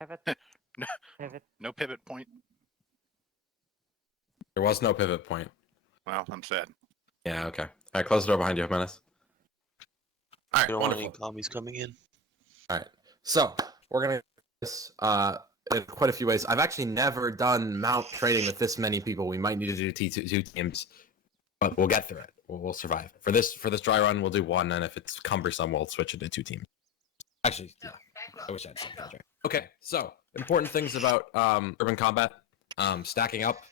Pivot. No, Pivot. no pivot point. There was no pivot point. Well, I'm sad. Yeah, okay. All right, close the door behind you, Menace. All right, You don't want wonderful. any commies coming in? All right, so we're gonna do this in quite a few ways. I've actually never done MOUT trading with this many people. We might need to do two teams, but we'll get through it. We'll survive. For this dry run, we'll do one, and if it's cumbersome, we'll switch it to 2 teams. Actually, yeah. I wish I had some contract. Okay, so important things about urban combat, stacking up.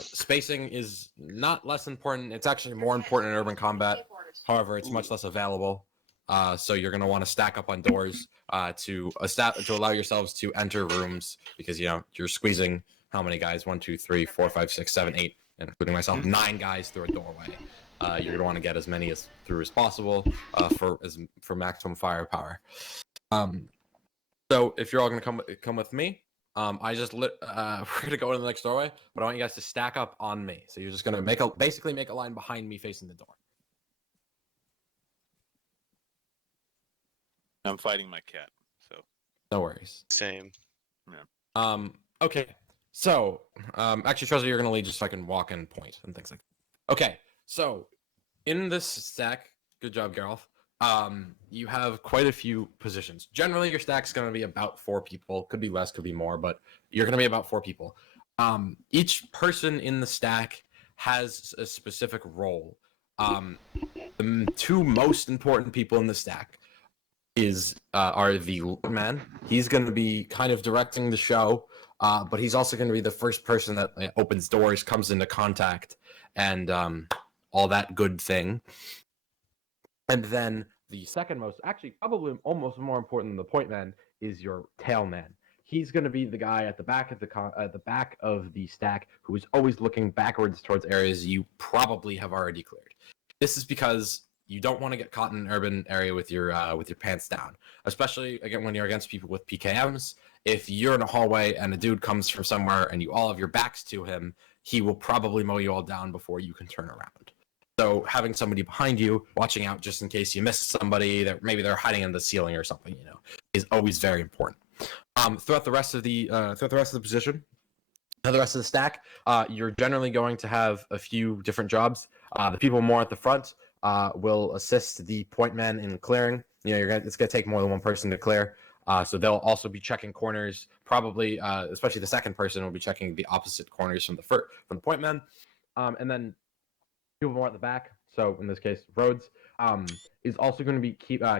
Spacing is not less important. It's actually more important in urban combat. However, it's much less available. So you're going to want to stack up on doors to allow yourselves to enter rooms because you're squeezing how many guys? 1, 2, 3, 4, 5, 6, 7, 8, including myself, 9 guys through a doorway. You're going to want to get as many through as possible for maximum firepower. So if you're all going to come with me, we're going to go into the next doorway, but I want you guys to stack up on me. So you're just going to basically make a line behind me facing the door. I'm fighting my cat, so No worries. Same. Okay. So, actually, Trezor, you're going to lead just so I can walk and point and things like that. Okay. So, in this stack, good job, Geralf. You have quite a few positions. Generally, your stack's going to be about 4 people. Could be less, could be more, but you're going to be about 4 people. Each person in the stack has a specific role. The 2 most important people in the stack are the man. He's going to be kind of directing the show, but he's also going to be the first person that opens doors, comes into contact, and all that good thing. And then the second most, actually probably almost more important than the point man, is your tail man. He's going to be the guy at the back of the stack who is always looking backwards towards areas you probably have already cleared. This is because you don't want to get caught in an urban area with your pants down, especially again when you're against people with PKMs. If you're in a hallway and a dude comes from somewhere and you all have your backs to him, he will probably mow you all down before you can turn around. So having somebody behind you, watching out just in case you miss somebody that maybe they're hiding in the ceiling or something, is always very important. Throughout the rest of the position, the rest of the stack, you're generally going to have a few different jobs. The people more at the front will assist the point man in clearing. It's going to take more than one person to clear. So they'll also be checking corners. Probably, especially the second person will be checking the opposite corners from the point man. And then people more at the back, so in this case, Rhodes, is also going to be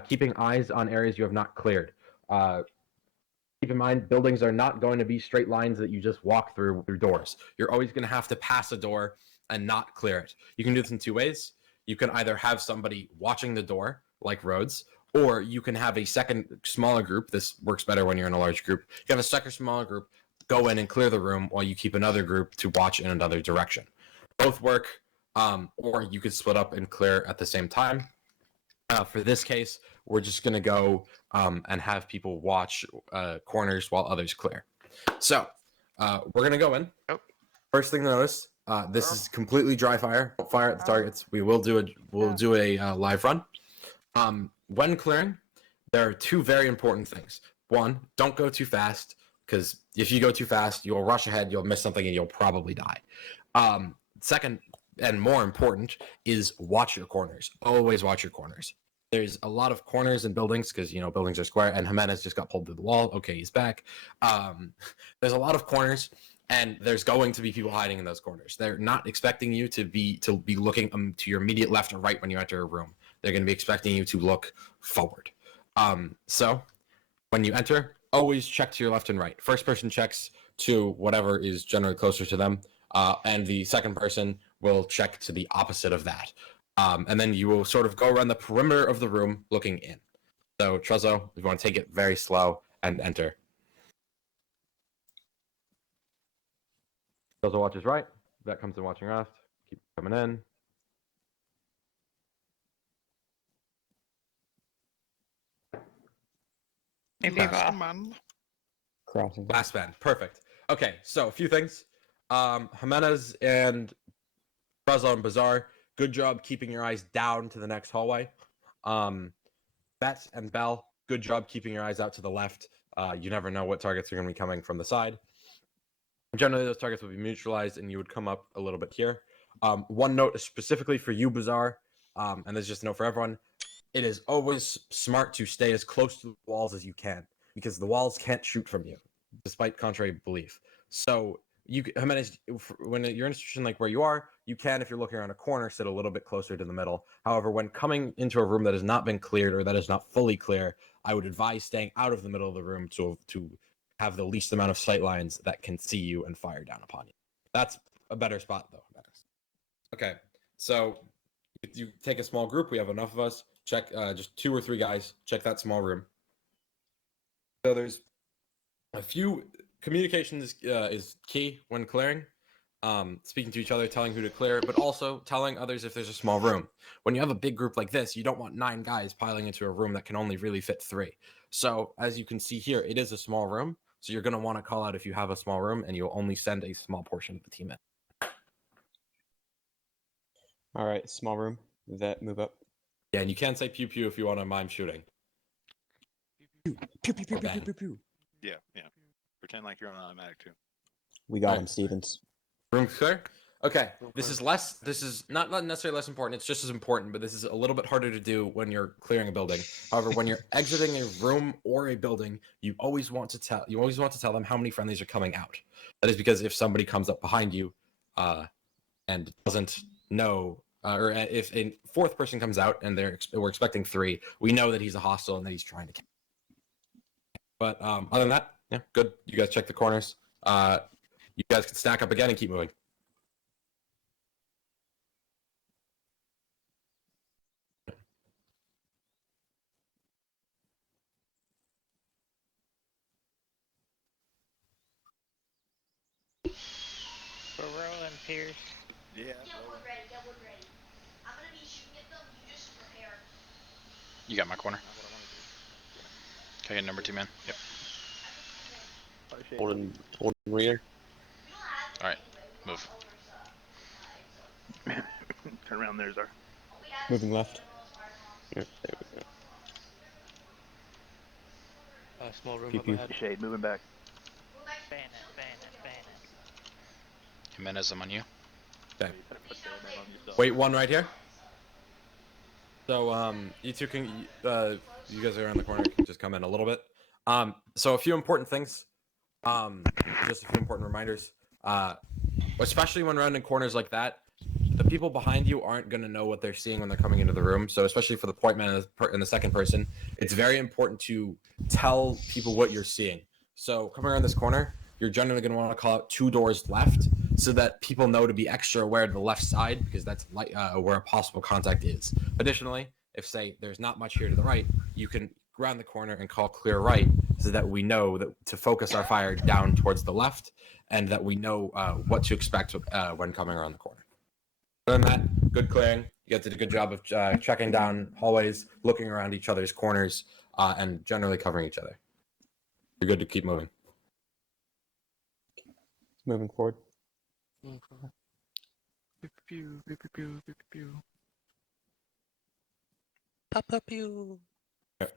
keeping eyes on areas you have not cleared. Keep in mind, buildings are not going to be straight lines that you just walk through doors. You're always going to have to pass a door and not clear it. You can do this in 2 ways. You can either have somebody watching the door, like Rhodes, or you can have a second smaller group. This works better when you're in a large group. You have a second smaller group go in and clear the room while you keep another group to watch in another direction. Both work. Or you could split up and clear at the same time. For this case, we're just going to go and have people watch corners while others clear. So we're going to go in. Oh. First thing to notice, this is completely dry fire. Don't fire at the targets. We will do a live run. When clearing, there are 2 very important things. 1, don't go too fast, because if you go too fast, you'll rush ahead, you'll miss something, and you'll probably die. Second, and more important, is watch your corners. Always watch your corners. There's a lot of corners in buildings because buildings are square, and Jimenez just got pulled through the wall. Okay, he's back. There's a lot of corners, and there's going to be people hiding in those corners. They're not expecting you to be looking to your immediate left or right when you enter a room. They're going to be expecting you to look forward. So when you enter, always check to your left and right. First person checks to whatever is generally closer to them, and the second person will check to the opposite of that. And then you will sort of go around the perimeter of the room looking in. So, Trezor, if you want to take it very slow and enter. Trezor watches right. That comes in watching left. Keep coming in. Crossing. Last man. Perfect. Okay, so a few things. Jimenez and Trezor and Bazaar, good job keeping your eyes down to the next hallway. Bet and Bell, good job keeping your eyes out to the left. You never know what targets are going to be coming from the side. Generally, those targets will be neutralized, and you would come up a little bit here. One note specifically for you, Bazaar, and this is just a note for everyone. It is always smart to stay as close to the walls as you can, because the walls can't shoot from you, despite contrary belief. So when you're in a situation like where you are, you can, if you're looking around a corner, sit a little bit closer to the middle. However, when coming into a room that has not been cleared or that is not fully clear, I would advise staying out of the middle of the room to have the least amount of sight lines that can see you and fire down upon you. That's a better spot, though. Okay, so you take a small group. We have enough of us. Check just 2 or 3 guys. Check that small room. So there's a few communication is key when clearing. Speaking to each other, telling who to clear, but also telling others if there's a small room. When you have a big group like this, you don't want 9 guys piling into a room that can only really fit 3. So as you can see here, it is a small room. So you're going to want to call out if you have a small room, and you'll only send a small portion of the team in. All right, small room. Vet, move up. Yeah, and you can say pew pew if you want to mime shooting. Pew pew pew pew Bang. pew pew. Yeah. Pretend like you're on automatic too. We got Alright. him, Stevens. Room clear? Okay. This is not necessarily less important. It's just as important, but this is a little bit harder to do when you're clearing a building. However, when you're exiting a room or a building, you always want to tell them how many friendlies are coming out. That is because if somebody comes up behind you, and doesn't know, or if a 4th person comes out and we're expecting 3, we know that he's a hostile and that he's trying to kill. But other than that, yeah, good. You guys check the corners. You guys can stack up again and keep moving. We're rolling, Pierce. Yeah. Get wood ready, get wood ready. I'm gonna be shooting at them, you just prepare. You got my corner. Okay, number 2 man. Yep. Holding rear. All right, move. Turn around. There's our. Moving left. Yep, there we go. Small room Pew up pew. ahead. Shade moving back. Bayonet. Jimenez, I'm on you. Okay. You better put that on yourself. Wait, 1 right here. So you two can you guys are around the corner, can just come in a little bit. So a few important things. Just a few important reminders. Especially when rounding corners like that, the people behind you aren't going to know what they're seeing when they're coming into the room. So especially for the point man and the 2nd person, it's very important to tell people what you're seeing. So coming around this corner, you're generally going to want to call out 2 doors left so that people know to be extra aware of the left side, because that's where a possible contact is. Additionally, if say there's not much here to the right, you can round the corner and call clear right so that we know that to focus our fire down towards the left, and that we know what to expect when coming around the corner. Other than that, good clearing. You guys did a good job of checking down hallways, looking around each other's corners, and generally covering each other. You're good to keep moving. Moving forward. Pew.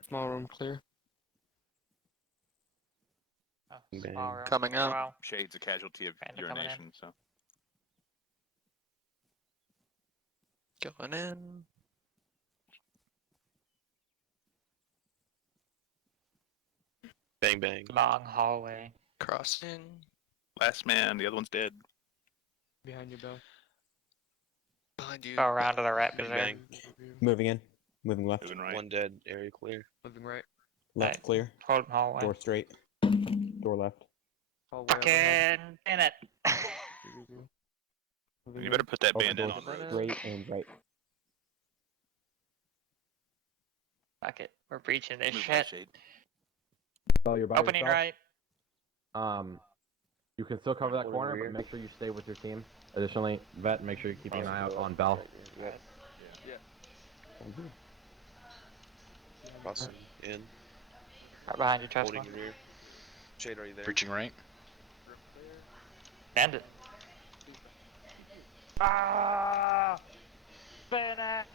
Small room clear. Bang. Small room. Coming out. Wow. Shade's a casualty of Panda coming in. urination. So. Going in. Bang bang. Long hallway. Crossing. Last man. The other one's dead. Behind you, Bill. Behind you. Go around to the right, Bang Bazaar. bang. Moving in. Moving left. Moving right. One dead. Area clear. Moving right. Left Right. clear. Holding hallway. Door straight. Door left. Hallway up ahead. Fucking In it. You better put that Open bandit door on road. straight and right. Fuck it. We're breaching this Move shit. right, Shade. So you're by Opening yourself. right. You can still cover that Holding corner, rear. but make sure you stay with your team. Additionally, Vet, make sure you're keeping an eye out on Bell. Crossing in. Right behind you, trust Holding one. rear. Shade, are you there? Breaching right. End it. Ah! Bayonet!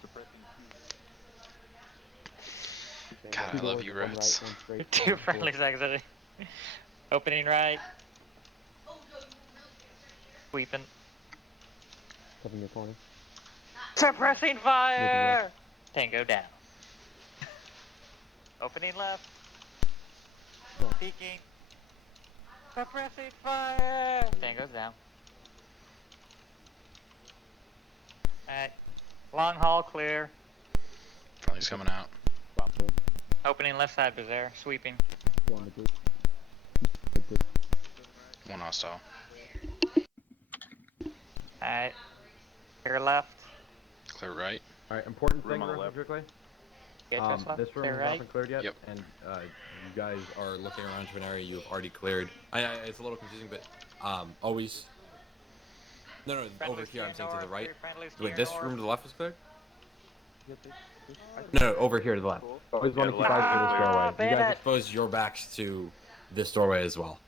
God, I love you, One Rhodes. right, one straight, Two one forward. friendlies exiting. Opening right. Sweeping. Covering your corner. Suppressing fire! Tango down. Opening left. Peeking. Suppressing fire! Tango's down. Alright. Long haul clear. Friendly's coming out. Swap wood. Opening left side bazaar. Sweeping. Go on the group. Good. One hostile. Alright. Clear left. Clear right. All right, important Room thing on the real left. quickly. Get just left. This room Clear is right. not been cleared yet, Yep. and you guys are looking around to an area you have already cleared. It's a little confusing, but always. No, over Friendly's here. I'm gear saying to the north, right. three friendly's Wait, gear this north. room to the left is cleared. No, over here to the left. Always want to keep the left eyes for is this clear. doorway. You guys Bandit. expose your backs to this doorway as well.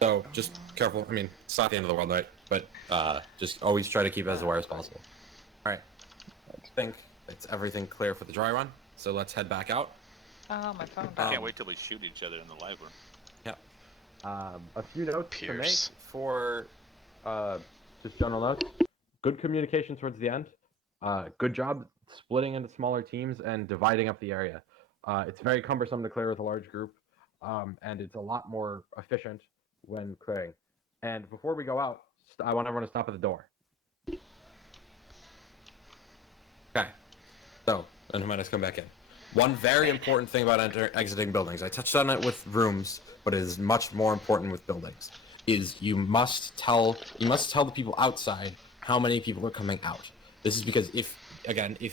So just careful. I mean, it's not the end of the world, right? But just always try to keep as aware as possible. All right. I think it's everything clear for the dry run. So let's head back out. Oh, my phone I died. can't wait till we shoot each other in the live room. A few notes to make Pierce. for just general notes. Good communication towards the end. Good job splitting into smaller teams and dividing up the area. It's very cumbersome to clear with a large group, and it's a lot more efficient when clearing. And before we go out, I want everyone to stop at the door. Okay. So, and Jimenez come back in. One very important thing about exiting buildings, I touched on it with rooms, but it is much more important with buildings, is you must tell the people outside how many people are coming out. This is because if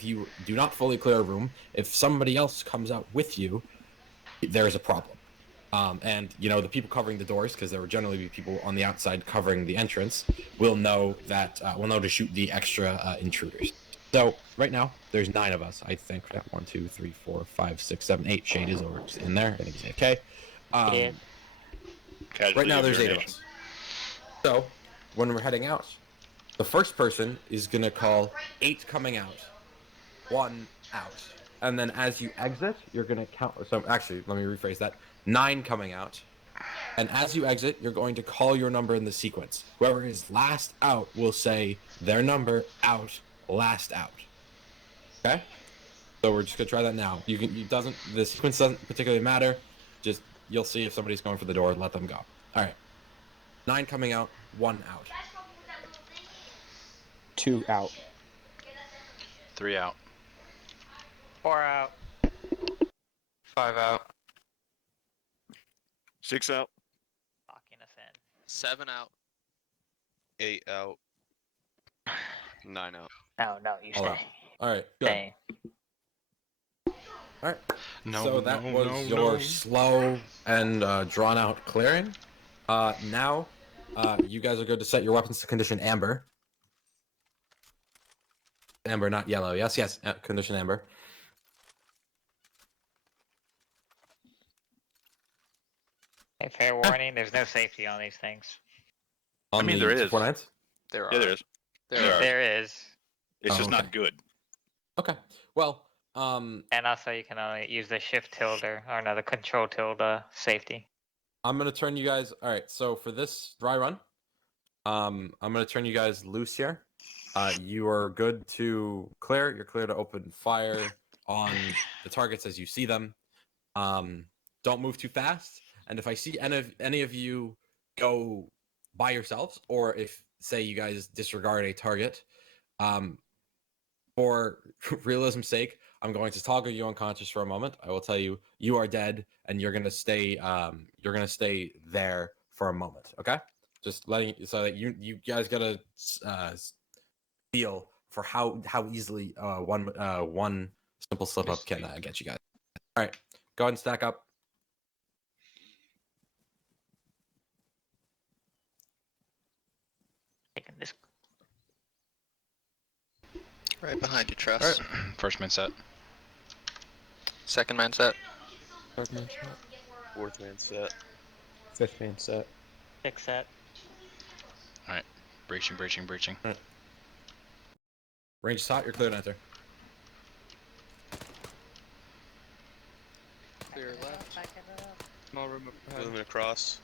you do not fully clear a room, if somebody else comes out with you, there is a problem. And the people covering the doors, because there will generally be people on the outside covering the entrance, will know to shoot the extra intruders. So right now there's 9 of us. I think 1, 2, 3, 4, 5, 6, 7, 8. Shade is over in there. I think he's okay. Yeah. Casualty Right now of there's 8 of urination. us. So when we're heading out, the first person is gonna call 8 coming out, 1 out, and then as you exit, you're gonna count. So actually, let me rephrase that: 9 coming out, and as you exit, you're going to call your number in the sequence. Whoever is last out will say their number out, last out. Okay. So we're just gonna try that now. The sequence doesn't particularly matter. Just you'll see if somebody's going for the door, let them go. All right. 9 coming out, 1 out. 2 out. 3 out. 4 out. 5 out. 6 out. Locking us in. 7 out. 8 out. 9 out. No, you All stay. right. All right. Good. Stay. All right. No, So that no, was no, your no. slow and drawn out clearing. Now, you guys are good to set your weapons to condition amber. Amber, not yellow. Yes. Condition amber. Hey, fair warning, there's no safety on these things. On mean, the there is. 249s? There are. Yeah, there is. There are. There is. It's Oh, just okay. not good. Okay. Well, And also you can only use the shift tilde or another control tilde safety. I'm gonna turn you guys. All right. So for this dry run, I'm gonna turn you guys loose here. You are good to clear. You're clear to open fire on the targets as you see them. Don't move too fast. And if I see any of you go by yourselves, or if say you guys disregard a target, for realism's sake, I'm going to toggle you unconscious for a moment. I will tell you you are dead, and you're gonna stay. You're gonna stay there for a moment. Okay, just letting so that you guys gotta feel for how easily one simple slip up can get you guys. All right, go ahead and stack up. Taking this. Right behind you, Truss. Alright. First man set. Second man set. 4th man set. 5th man set. 6 set. Breaching. Range is hot. You're clear to enter. Clear left. Small room up ahead. Moving across.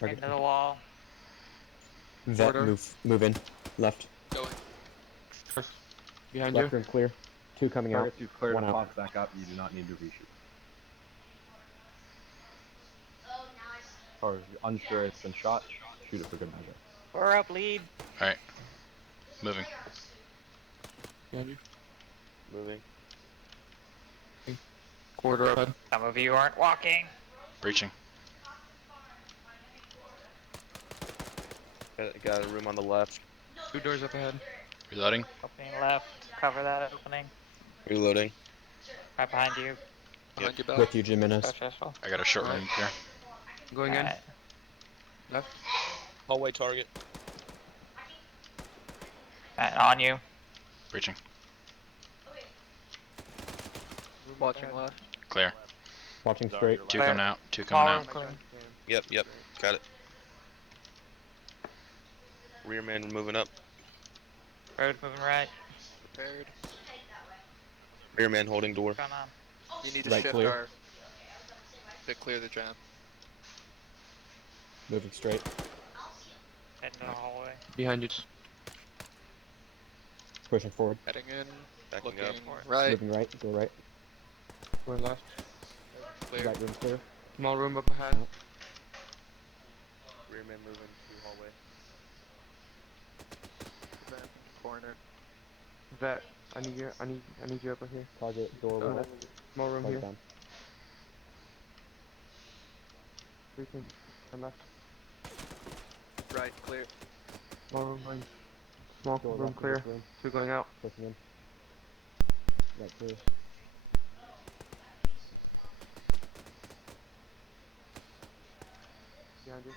Target. Into the wall. Vet, Order. move in. Left. Going. Behind Left you. room clear. 2 coming out. Target 2 clear One to out. box back up. You do not need to reshoot. Oh, nice. Or if you're unsure it's been shot, shoot it for good measure. We're up lead. Alright. Moving. Behind you. Moving. Quarter up ahead. Some of you aren't walking. Breaching. Got a room on the left. 2 doors up ahead. Reloading. Opening left. Cover that opening. Reloading. Right behind you. Behind you, Bell. With you, Jimenez. Special. I got a short room here. Going in. Alright. Left. Hallway target. Alright, on you. Breaching. Watching left. Clear. Watching straight. 2 Clear. coming out. 2 Small coming room out. clear. Yep. Got it. Rear man moving up. Road moving right. Prepared. Rear man holding door. Going on. You need to Right shift clear. our to clear the jam. Moving straight. Heading to the hallway. Behind you. Pushing forward. Heading in. Backing Looking up. right. Moving right. Go right. We're left. Clear. Right room clear. Small room up ahead. Rear man moving through hallway. Corner. Vet. I need you over here. Target door Go right. ahead. Small room Target here. down. Breaching. And left. Right. Clear. Small room going. Small Door room left of clear. this room. 2 going out. Pushing in. Right clear. Behind you.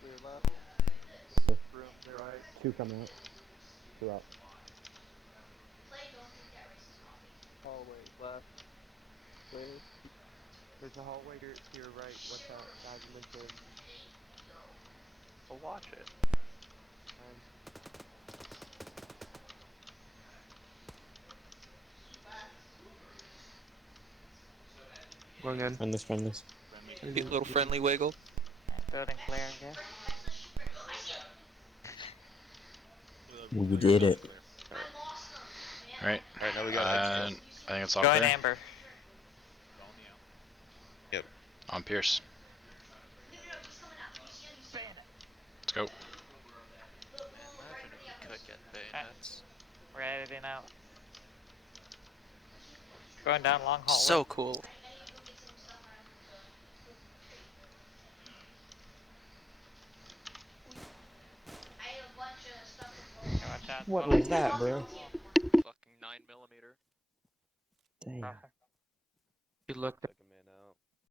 Clear left. Clear. Room clear right. 2 coming out. 2 out. Hallway left. Clear. There's a hallway to your right. What's that? Guys, I'm into We'll watch it. Going in. Friendlies. Little friendly wiggle. Building clear, yeah. We did it. Alright. Alright, now we got I extra. think it's all Going clear. amber. On Pierce. Let's go. Imagine if we could get bayonets. We're editing out. Going down long hallway. So cool. Watch out. What Building was that, bro? Fucking 9mm. Damn. Perfect. You looked at